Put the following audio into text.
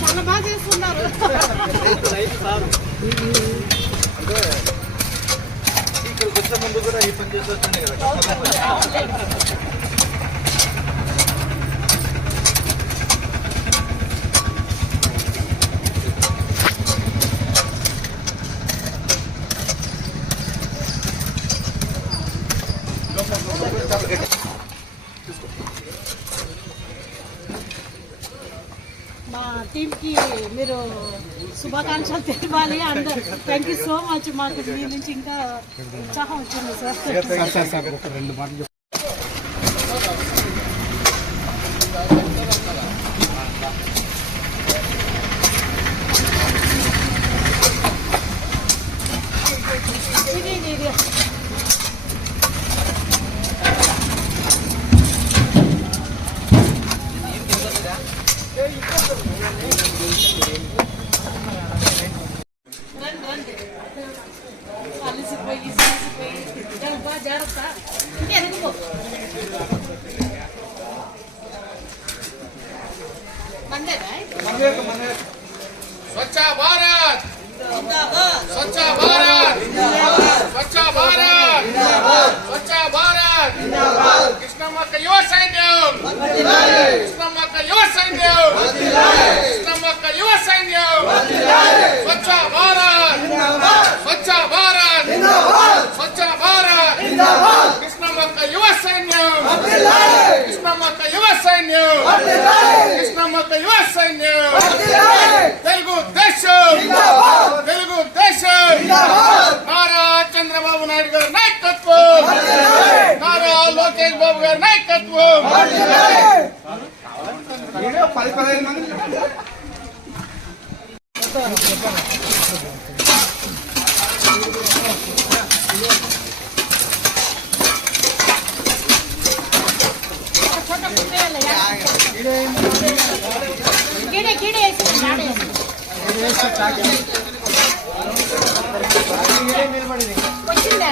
చాలా బాగా చేస్తున్నారు. ఇక్కడికి వచ్చే ముందు కూడా ఈ పని చేసి వచ్చాను కదా. మా టీంకి మీరు శుభాకాంక్షలు తెలియాలి. And thank you so much. మాకు మీ నుంచి ఇంకా ఉత్సాహం వచ్చింది సార్. स्वच्छ भारत स्वच्छ भारत स्वच्छ भारत स्वच्छ भारत कृष्णम्మ युवा सैन्यम कृष्णम्మ युवा सैन्यम कृष्णम्म युवा सैन्यम स्वच्छ भारत स्वच्छ भारत स्वच्छ भारत कृष्णम्మ युवा सैन्यम कृष्णम्म युवा सैन्यम कृष्णम्మ युवा सैन्यम తెలుగుదేశం నారా చంద్రబాబు నాయుడు గారి నాయకత్వం, నారా లోకేష్ బాబు గారి నాయకత్వం. వచ్చిందా